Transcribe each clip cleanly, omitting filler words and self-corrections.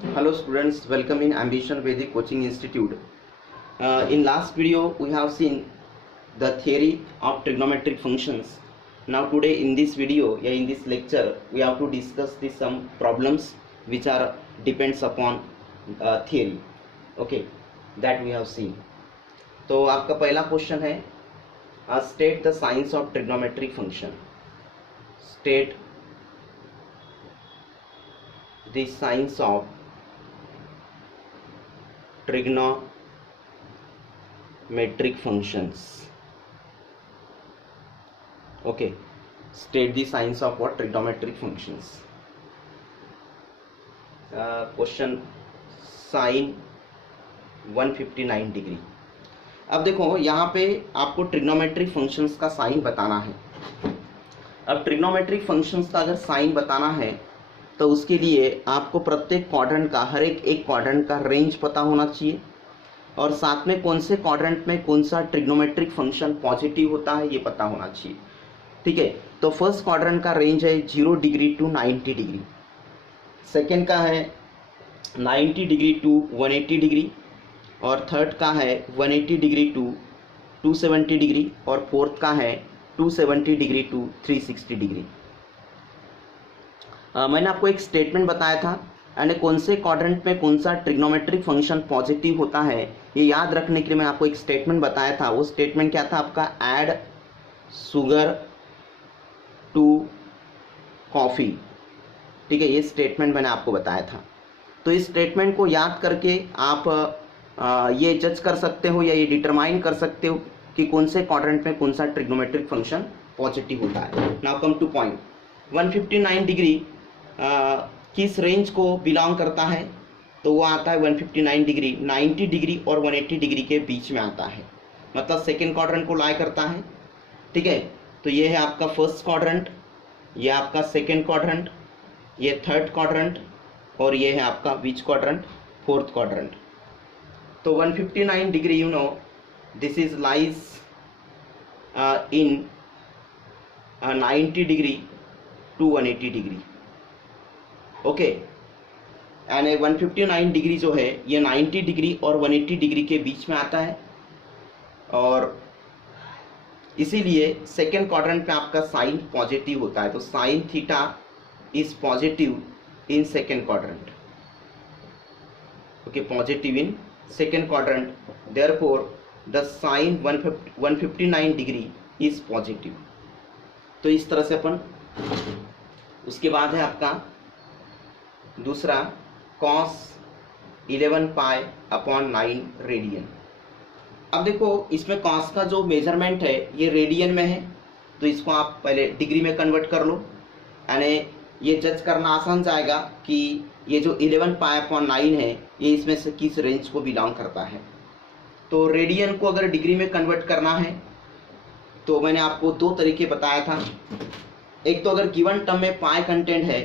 Hello students, welcome in Ambition Vedic Coaching Institute. In last video we have seen the theory of trigonometric functions. Now today in this video, in this lecture, we have to discuss some problems which are depends upon theory. Okay, that we have seen. तो आपका पहला question है state the signs of trigonometric function. State the signs of trigonometric functions. Okay, state the signs of what? Trigonometric functions. Question sin 159 degree. अब देखो यहाँ पे आपको trigonometric functions का साइन बताना है. अब ट्रिग्नोमेट्रिक फंक्शंस का अगर साइन बताना है तो उसके लिए आपको प्रत्येक क्वाड्रेंट का, हर एक क्वाड्रेंट का रेंज पता होना चाहिए और साथ में कौन से क्वाड्रेंट में कौन सा ट्रिग्नोमेट्रिक फंक्शन पॉजिटिव होता है ये पता होना चाहिए. ठीक है, तो फर्स्ट क्वाड्रेंट का रेंज है 0 डिग्री टू 90 डिग्री, सेकेंड का है 90 डिग्री टू 180 डिग्री और थर्ड का है 180 डिग्री टू 270 डिग्री और फोर्थ का है 270 डिग्री टू 360 डिग्री. मैंने आपको एक स्टेटमेंट बताया था एंड कौन से क्वाड्रेंट में कौन सा ट्रिग्नोमेट्रिक फंक्शन पॉजिटिव होता है ये याद रखने के लिए मैंने आपको एक स्टेटमेंट बताया था. वो स्टेटमेंट क्या था आपका? Add sugar to coffee. ठीक है, ये स्टेटमेंट मैंने आपको बताया था. तो इस स्टेटमेंट को याद करके आप ये जज कर सकते हो या ये डिटरमाइन कर सकते हो कि कौन से क्वाड्रेंट में कौन सा ट्रिग्नोमेट्रिक फंक्शन पॉजिटिव होता है. Now come two point. 159 degree किस रेंज को बिलोंग करता है? तो वो आता है 159 डिग्री 90 डिग्री और 180 डिग्री के बीच में आता है, मतलब सेकेंड क्वाड्रेंट को लाई करता है. ठीक है, तो ये है आपका फर्स्ट क्वाड्रेंट, ये आपका सेकेंड क्वाड्रेंट, ये थर्ड क्वाड्रेंट और ये है आपका विच क्वाड्रेंट? Fourth quadrant. तो 159 degree you know this is lies in 90 degree to 180 degree. Okay, and 159 degree जो है ये 90 डिग्री और 180 डिग्री के बीच में आता है और इसीलिए सेकेंड क्वाड्रेंट पे आपका साइन पॉजिटिव होता है. तो sine theta is positive in second quadrant. Okay, positive in second quadrant, therefore the sine 159 degree is positive. तो इस तरह से अपन. उसके बाद है आपका दूसरा cos 11 पाई अपॉन 9 रेडियन. अब देखो इसमें cos का जो मेजरमेंट है ये रेडियन में है, तो इसको आप पहले डिग्री में कन्वर्ट कर लो यानी ये जज करना आसान जाएगा कि ये जो 11 पाई अपॉन 9 है ये इसमें से किस रेंज को बिलोंग करता है. तो रेडियन को अगर डिग्री में कन्वर्ट करना है तो मैंने आपको दो तरीके बताया था. एक तो अगर गिवन टर्म में पाई कंटेंट है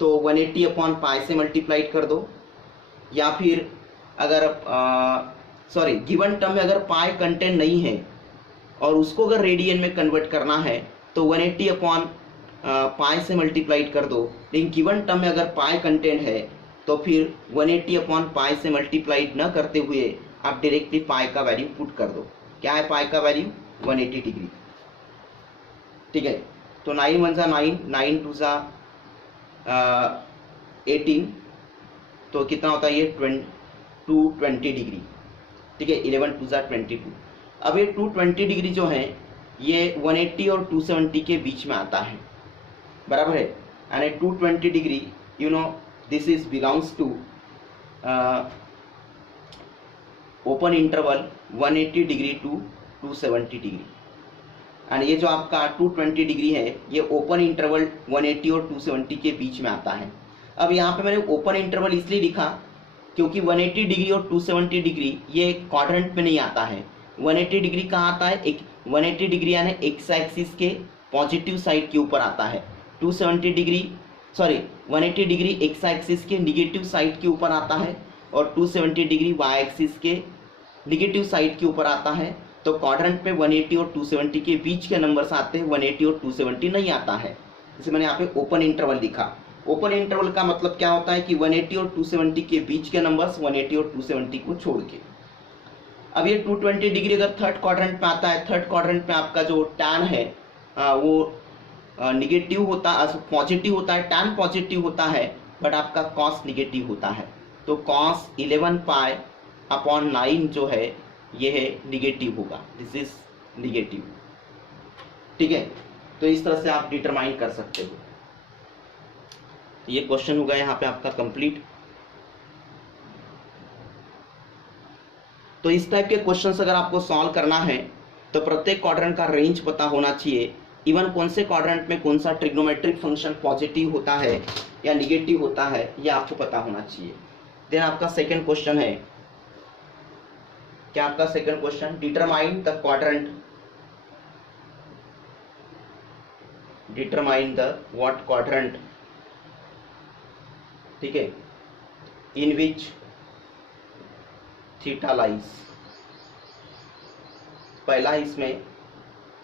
तो 180 अपॉन पाई से मल्टीप्लाइड कर दो, या फिर अगर गिवन टर्म में अगर पाई कंटेंट नहीं है और उसको अगर रेडियन में कन्वर्ट करना है तो 180 अपॉन पाई से मल्टीप्लाइड कर दो. लेकिन गिवन टर्म में अगर पाई कंटेंट है तो फिर 180 अपॉन पाई से मल्टीप्लाइड न करते हुए आप डायरेक्टली पाई का वैल्यू पुट कर दो. क्या है पाई का वैल्यू? 180 डिग्री. ठीक है, तो 9 1 जा 9, 9 2 जा 18, तो कितना होता है ये 220 डिग्री. ठीक है, 11 2 जा 22. अब ये 220 डिग्री जो है ये 180 और 270 के बीच में आता है, बराबर है. And 220 degree you know this is belongs to open interval 180 degree to 270 degree. And ये जो आपका 220 डिग्री है ये ओपन इंटरवल 180 और 270 के बीच में आता है. अब यहाँ पे मैंने ओपन इंटरवल इसलिए लिखा क्योंकि 180 डिग्री और 270 डिग्री ये क्वाड्रेंट में नहीं आता है. 180 डिग्री कहाँ आता है? एक 180 डिग्री यानी एक्स एक्सिस के पॉजिटिव साइड के ऊपर आता है. 180 डिग्री एक्स एक्सिस के निगेटिव साइड के ऊपर आता है और 270 डिग्री वाई एक्सिस के निगेटिव साइड के ऊपर आता है. तो क्वाड्रेंट में 180 और 270 के बीच के नंबर्स आते हैं, 180 और 270 नहीं आता है. जैसे मैंने यहाँ पे ओपन इंटरवल लिखा ओपन इंटरवल का मतलब क्या होता है कि 180 और 270 के बीच के नंबर्स, 180 और 270 को छोड़ के। अब ये 220 डिग्री अगर थर्ड क्वाड्रेंट में आता है, थर्ड क्वाड्रेंट में आपका जो टैन है वो निगेटिव होता, पॉजिटिव होता है, टैन पॉजिटिव होता है, बट आपका कॉस निगेटिव होता है। तो कॉस 11 पाई अपॉन 9 जो है ये है निगेटिव होगा, दिस इज निगेटिव। ठीक है, तो इस तरह से आप डिटरमाइन कर सकते हो। ये क्वेश्चन होगा यहाँ पे आपका कंप्लीट। तो इस टाइप के क्वेश्चंस अगर आपको सॉल्व करना है तो प्रत्येक क्वाड्रेंट का रेंज पता होना चाहिए, इवन कौन से क्वाड्रेंट में कौन सा ट्रिग्नोमेट्रिक फंक्शन पॉजिटिव होता है या निगेटिव होता है, ये आपको पता होना चाहिए। देन आपका सेकंड क्वेश्चन है, क्या आपका second question, determine the quadrant, determine the what quadrant, ठीक है, इन विच थीटा लाइज। पहला इसमें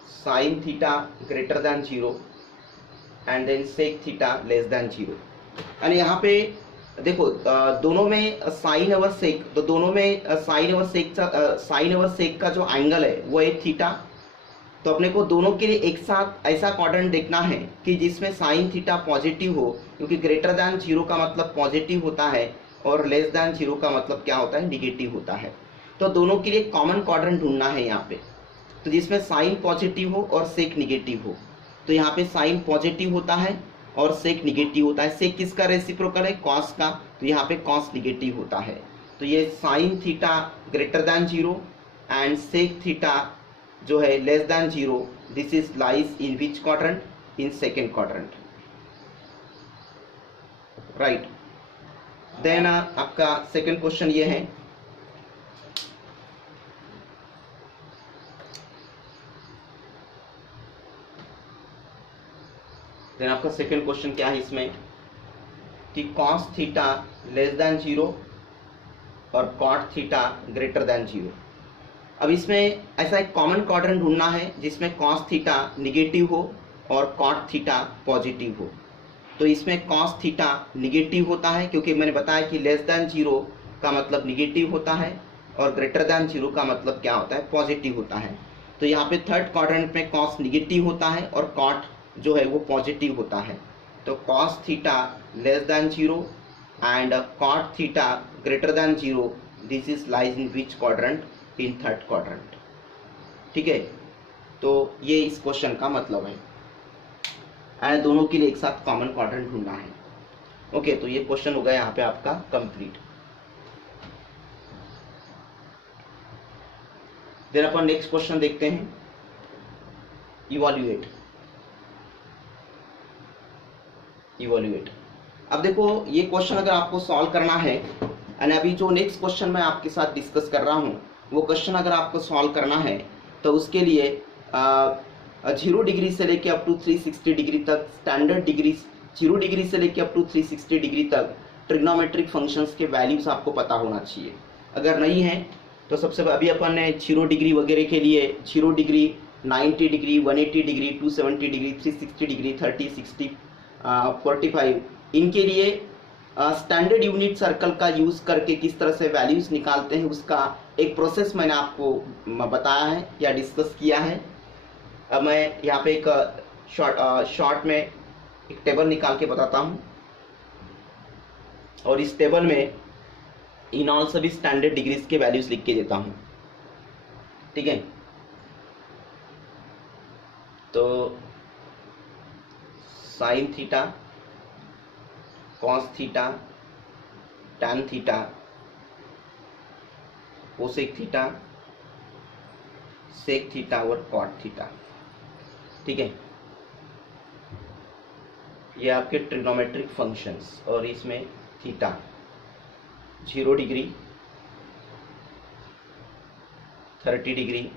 sine theta greater than 0 and then sec theta less than 0। यानी यहाँ पे देखो दोनों में साइन और सेक, तो दोनों में साइन और सेक का जो एंगल है वो है थीटा। तो अपने को दोनों के लिए एक साथ ऐसा क्वाड्रेंट देखना है कि जिसमें साइन थीटा पॉजिटिव हो, क्योंकि ग्रेटर देन 0 का मतलब पॉजिटिव होता है और लेस देन 0 का मतलब क्या होता है, निगेटिव होता है। तो दोनों के लिए कॉमन क्वाड्रेंट ढूंढना है यहाँ पे, तो जिसमें साइन पॉजिटिव हो और सेक निगेटिव हो। तो यहाँ पे साइन पॉजिटिव होता है और सेक निगेटिव होता है। सेक किसका रेसिप्रोकल है, कॉस का, तो यहाँ पे कॉस निगेटिव होता है। तो ये sine theta greater than 0 and sec theta जो है less than 0, this is lies in which quadrant, in second quadrant, right. Then आपका सेकेंड क्वेश्चन ये है, देन आपका सेकेंड क्वेश्चन क्या है इसमें कि कॉस थीटा लेस देन 0 और कॉट थीटा ग्रेटर देन 0। अब इसमें ऐसा एक कॉमन क्वाड्रेंट ढूंढना है जिसमें कॉस थीटा निगेटिव हो और कॉट थीटा पॉजिटिव हो। तो इसमें कॉस थीटा निगेटिव होता है, क्योंकि मैंने बताया कि लेस देन 0 का मतलब निगेटिव होता है और ग्रेटर देन 0 का मतलब क्या होता है, पॉजिटिव होता है। तो यहाँ पे थर्ड क्वाड्रेंट में कॉस निगेटिव होता है और कॉट जो है वो पॉजिटिव होता है। तो cos theta less than 0 and cot theta greater than 0, this is lies in which quadrant, in third quadrant. ठीक है, तो ये इस क्वेश्चन का मतलब है, एंड दोनों के लिए एक साथ कॉमन क्वाड्रेंट ढूंढना है। ओके, तो ये क्वेश्चन हो गया यहाँ पे आपका कंप्लीट। देन अपन नेक्स्ट क्वेश्चन देखते हैं, इवैल्यूएट। अब देखो ये क्वेश्चन अगर आपको सॉल्व करना है, एंड अभी जो नेक्स्ट क्वेश्चन मैं आपके साथ डिस्कस कर रहा हूँ वो क्वेश्चन अगर आपको सॉल्व करना है तो उसके लिए 0 डिग्री से लेके अप टू 360 डिग्री तक, स्टैंडर्ड डिग्री 0 डिग्री से लेके अप टू 360 डिग्री तक ट्रिग्नोमेट्रिक फंक्शंस के वैल्यूज आपको पता होना चाहिए। अगर नहीं है तो सबसे अभी अपन ने 0 डिग्री वगैरह के लिए 0 degree, 90 degree, 180 degree, 270 degree, 360 degree, 30, 60, 45, इनके लिए स्टैंडर्ड यूनिट सर्कल का यूज करके किस तरह से वैल्यूज निकालते हैं उसका एक प्रोसेस मैंने आपको बताया है या डिस्कस किया है। अब मैं यहाँ पे एक शॉर्ट में एक टेबल निकाल के बताता हूँ, और इस टेबल में इन ऑल सभी स्टैंडर्ड डिग्रीज के वैल्यूज लिख के देता हूँ। ठीक है, तो sine theta, cos theta, tan theta, cosec theta, sec theta और कॉट थीटा। ठीक है, ये आपके ट्रिग्नोमेट्रिक फंक्शंस, और इसमें theta 0 degree, 30 degree,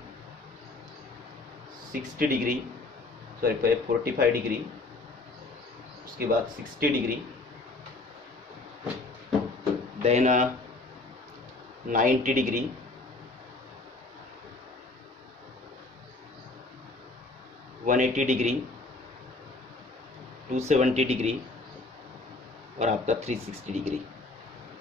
60 degree, sorry 45 degree, उसके बाद 60 degree, then 90 degree, 180 degree, 270 degree, और आपका 360 डिग्री।